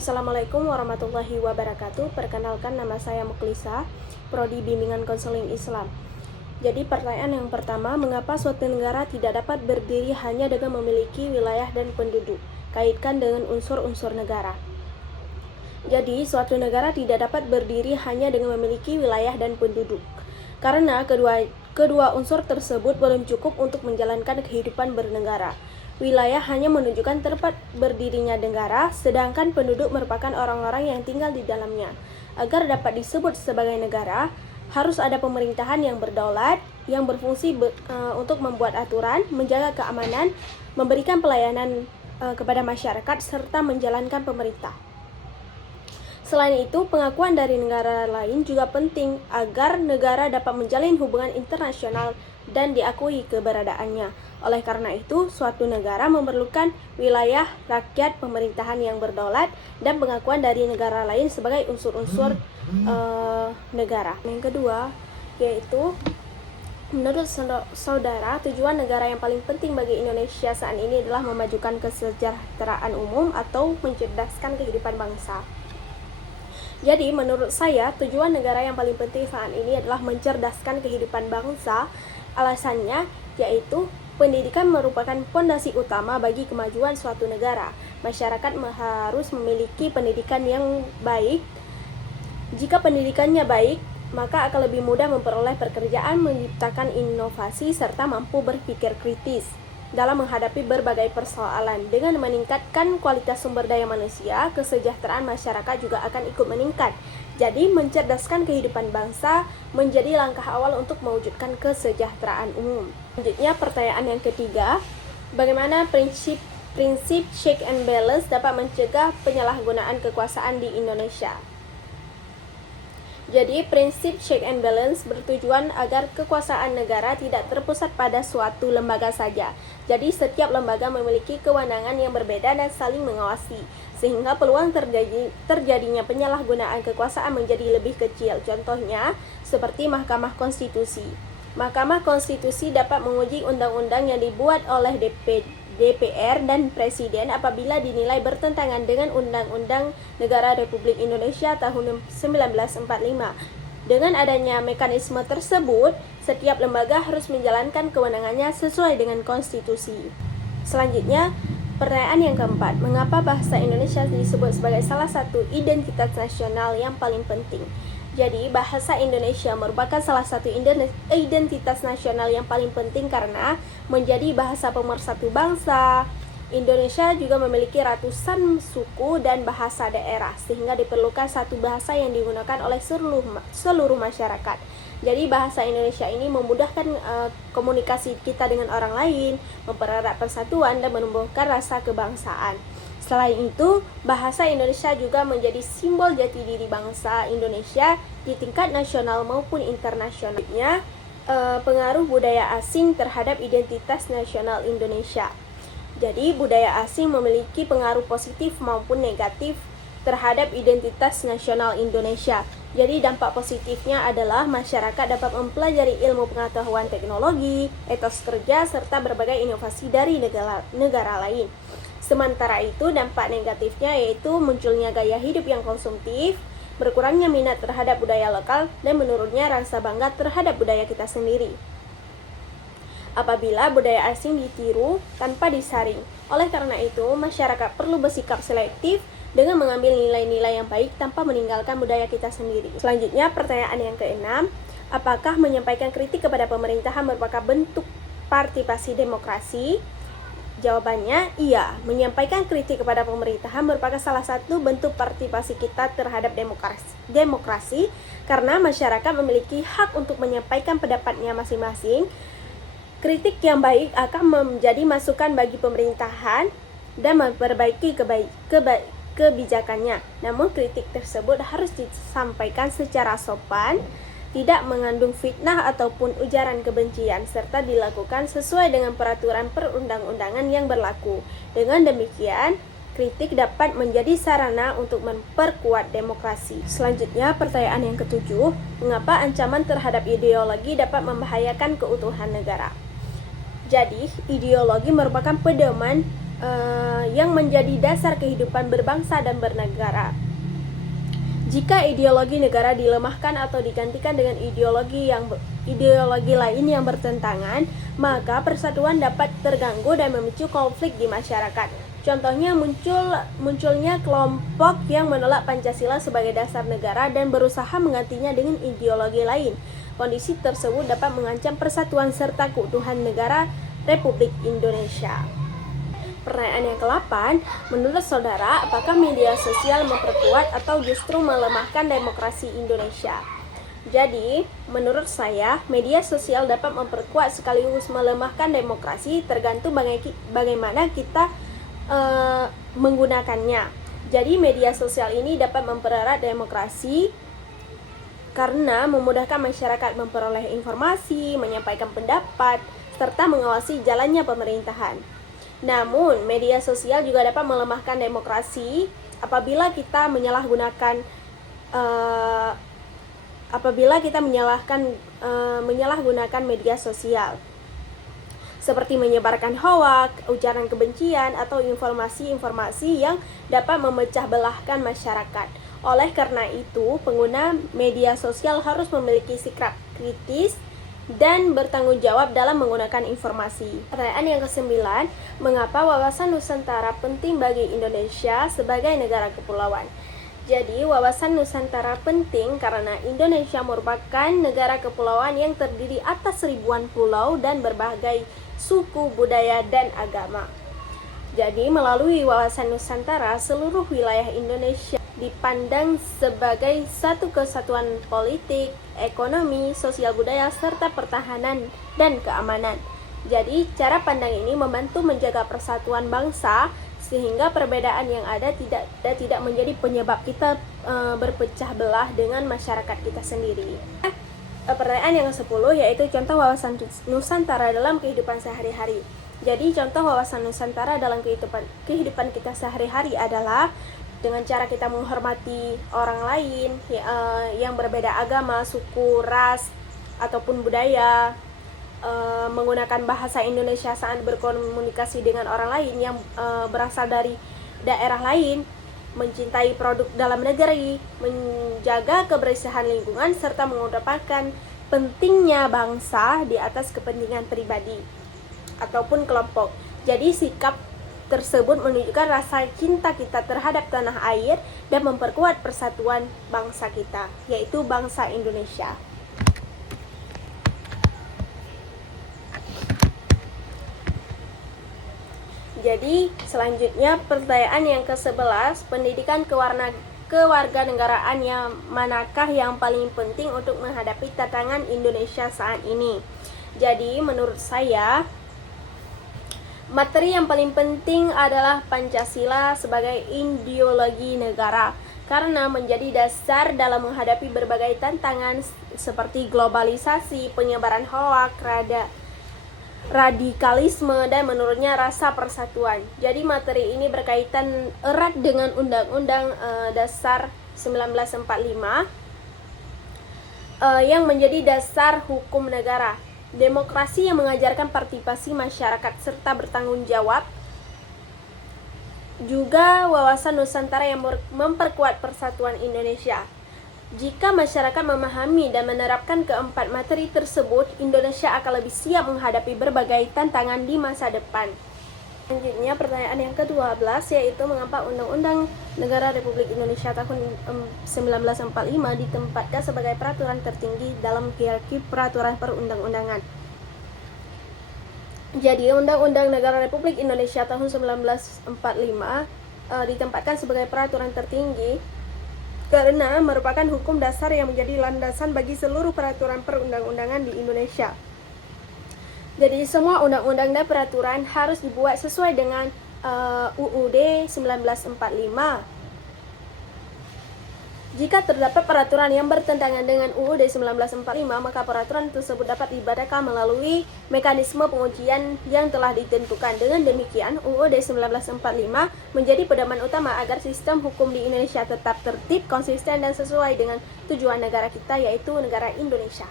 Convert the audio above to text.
Assalamualaikum warahmatullahi wabarakatuh. Perkenalkan, nama saya Muklisa, Prodi Bimbingan Konseling Islam. Jadi pertanyaan yang pertama, mengapa suatu negara tidak dapat berdiri hanya dengan memiliki wilayah dan penduduk? Kaitkan dengan unsur-unsur negara. Jadi suatu negara tidak dapat berdiri hanya dengan memiliki wilayah dan penduduk, karena kedua unsur tersebut belum cukup untuk menjalankan kehidupan bernegara. Wilayah hanya menunjukkan tempat berdirinya negara, sedangkan penduduk merupakan orang-orang yang tinggal di dalamnya. Agar dapat disebut sebagai negara, harus ada pemerintahan yang berdaulat, yang berfungsi untuk membuat aturan, menjaga keamanan, memberikan pelayanan kepada masyarakat, serta menjalankan pemerintah. Selain itu, pengakuan dari negara lain juga penting agar negara dapat menjalin hubungan internasional dan diakui keberadaannya. Oleh karena itu, suatu negara memerlukan wilayah, rakyat, pemerintahan yang berdaulat, dan pengakuan dari negara lain sebagai unsur-unsur negara. Yang kedua, yaitu menurut saudara, tujuan negara yang paling penting bagi Indonesia saat ini adalah memajukan kesejahteraan umum atau mencerdaskan kehidupan bangsa. Jadi, menurut saya, tujuan negara yang paling penting saat ini adalah mencerdaskan kehidupan bangsa. Alasannya yaitu pendidikan merupakan fondasi utama bagi kemajuan suatu negara. Masyarakat harus memiliki pendidikan yang baik. Jika pendidikannya baik, maka akan lebih mudah memperoleh pekerjaan, menciptakan inovasi, serta mampu berpikir kritis dalam menghadapi berbagai persoalan. Dengan meningkatkan kualitas sumber daya manusia, kesejahteraan masyarakat juga akan ikut meningkat. Jadi, mencerdaskan kehidupan bangsa menjadi langkah awal untuk mewujudkan kesejahteraan umum. Selanjutnya, pertanyaan yang ketiga, bagaimana prinsip check and balance dapat mencegah penyalahgunaan kekuasaan di Indonesia? Jadi, prinsip check and balance bertujuan agar kekuasaan negara tidak terpusat pada suatu lembaga saja. Jadi, setiap lembaga memiliki kewenangan yang berbeda dan saling mengawasi, sehingga peluang terjadinya penyalahgunaan kekuasaan menjadi lebih kecil. Contohnya, seperti Mahkamah Konstitusi. Mahkamah Konstitusi dapat menguji undang-undang yang dibuat oleh DPR dan Presiden apabila dinilai bertentangan dengan Undang-Undang Negara Republik Indonesia tahun 1945. Dengan adanya mekanisme tersebut, setiap lembaga harus menjalankan kewenangannya sesuai dengan konstitusi. Selanjutnya, pertanyaan yang keempat, mengapa bahasa Indonesia disebut sebagai salah satu identitas nasional yang paling penting? Jadi, bahasa Indonesia merupakan salah satu identitas nasional yang paling penting karena menjadi bahasa pemersatu bangsa. Indonesia juga memiliki ratusan suku dan bahasa daerah, sehingga diperlukan satu bahasa yang digunakan oleh seluruh masyarakat. Jadi, bahasa Indonesia ini memudahkan komunikasi kita dengan orang lain, mempererat persatuan, dan menumbuhkan rasa kebangsaan. Selain itu, bahasa Indonesia juga menjadi simbol jati diri bangsa Indonesia di tingkat nasional maupun internasionalnya. Pengaruh budaya asing terhadap identitas nasional Indonesia. Jadi, budaya asing memiliki pengaruh positif maupun negatif terhadap identitas nasional Indonesia. Jadi, dampak positifnya adalah masyarakat dapat mempelajari ilmu pengetahuan teknologi, etos kerja, serta berbagai inovasi dari negara lain. Sementara itu, dampak negatifnya yaitu munculnya gaya hidup yang konsumtif, berkurangnya minat terhadap budaya lokal, dan menurunnya rasa bangga terhadap budaya kita sendiri apabila budaya asing ditiru tanpa disaring. Oleh karena itu, masyarakat perlu bersikap selektif dengan mengambil nilai-nilai yang baik tanpa meninggalkan budaya kita sendiri. Selanjutnya, pertanyaan yang keenam, apakah menyampaikan kritik kepada pemerintahan merupakan bentuk partisipasi demokrasi? Jawabannya, iya. Menyampaikan kritik kepada pemerintahan merupakan salah satu bentuk partisipasi kita terhadap demokrasi karena masyarakat memiliki hak untuk menyampaikan pendapatnya masing-masing. Kritik yang baik akan menjadi masukan bagi pemerintahan dan memperbaiki kebijakannya. Namun, kritik tersebut harus disampaikan secara sopan, tidak mengandung fitnah ataupun ujaran kebencian, serta dilakukan sesuai dengan peraturan perundang-undangan yang berlaku. Dengan demikian, kritik dapat menjadi sarana untuk memperkuat demokrasi. Selanjutnya, pertanyaan yang ketujuh, mengapa ancaman terhadap ideologi dapat membahayakan keutuhan negara? Jadi, ideologi merupakan pedoman yang menjadi dasar kehidupan berbangsa dan bernegara. Jika ideologi negara dilemahkan atau digantikan dengan ideologi lain yang bertentangan, maka persatuan dapat terganggu dan memicu konflik di masyarakat. Contohnya munculnya kelompok yang menolak Pancasila sebagai dasar negara dan berusaha menggantinya dengan ideologi lain. Kondisi tersebut dapat mengancam persatuan serta keutuhan negara Republik Indonesia. Pertanyaan yang ke-8, menurut saudara, apakah media sosial memperkuat atau justru melemahkan demokrasi Indonesia? Jadi, menurut saya, media sosial dapat memperkuat sekaligus melemahkan demokrasi tergantung bagaimana kita menggunakannya. Jadi, media sosial ini dapat mempererat demokrasi karena memudahkan masyarakat memperoleh informasi, menyampaikan pendapat, serta mengawasi jalannya pemerintahan. Namun, media sosial juga dapat melemahkan demokrasi apabila kita menyalahgunakan media sosial, seperti menyebarkan hoaks, ujaran kebencian, atau informasi-informasi yang dapat memecah belahkan masyarakat. Oleh karena itu, pengguna media sosial harus memiliki sikap kritis dan bertanggung jawab dalam menggunakan informasi. Pertanyaan yang ke-9, mengapa wawasan Nusantara penting bagi Indonesia sebagai negara kepulauan? Jadi, wawasan Nusantara penting karena Indonesia merupakan negara kepulauan yang terdiri atas ribuan pulau dan berbagai suku, budaya, dan agama. Jadi, melalui wawasan Nusantara, seluruh wilayah Indonesia dipandang sebagai satu kesatuan politik, ekonomi, sosial budaya, serta pertahanan dan keamanan. Jadi, cara pandang ini membantu menjaga persatuan bangsa sehingga perbedaan yang ada tidak menjadi penyebab kita berpecah belah dengan masyarakat kita sendiri. Pertanyaan yang ke-10 yaitu contoh wawasan Nusantara dalam kehidupan sehari-hari. Jadi, contoh wawasan Nusantara dalam kehidupan kita sehari-hari adalah dengan cara kita menghormati orang lain yang berbeda agama, suku, ras, ataupun budaya, menggunakan bahasa Indonesia saat berkomunikasi dengan orang lain yang berasal dari daerah lain, mencintai produk dalam negeri, menjaga kebersihan lingkungan, serta mengedepankan pentingnya bangsa di atas kepentingan pribadi ataupun kelompok. Jadi sikap tersebut menunjukkan rasa cinta kita terhadap tanah air dan memperkuat persatuan bangsa kita, yaitu bangsa Indonesia. Jadi, selanjutnya pertanyaan yang ke-11, pendidikan kewarganegaraan yang manakah yang paling penting untuk menghadapi tantangan Indonesia saat ini? Jadi, menurut saya, materi yang paling penting adalah Pancasila sebagai ideologi negara karena menjadi dasar dalam menghadapi berbagai tantangan seperti globalisasi, penyebaran hoaks, radikalisme, dan menurunnya rasa persatuan. Jadi materi ini berkaitan erat dengan Undang-Undang Dasar 1945 yang menjadi dasar hukum negara. Demokrasi yang mengajarkan partisipasi masyarakat serta bertanggung jawab. Juga wawasan Nusantara yang memperkuat persatuan Indonesia. Jika masyarakat memahami dan menerapkan keempat materi tersebut, Indonesia akan lebih siap menghadapi berbagai tantangan di masa depan. Selanjutnya pertanyaan yang ke-12 yaitu mengapa Undang-Undang Negara Republik Indonesia tahun 1945 ditempatkan sebagai peraturan tertinggi dalam hierarki peraturan perundang-undangan. Jadi Undang-Undang Negara Republik Indonesia tahun 1945 ditempatkan sebagai peraturan tertinggi karena merupakan hukum dasar yang menjadi landasan bagi seluruh peraturan perundang-undangan di Indonesia. Jadi semua undang-undang dan peraturan harus dibuat sesuai dengan UUD 1945. Jika terdapat peraturan yang bertentangan dengan UUD 1945, maka peraturan tersebut dapat dibatalkan melalui mekanisme pengujian yang telah ditentukan. Dengan demikian, UUD 1945 menjadi pedoman utama agar sistem hukum di Indonesia tetap tertib, konsisten, dan sesuai dengan tujuan negara kita, yaitu negara Indonesia.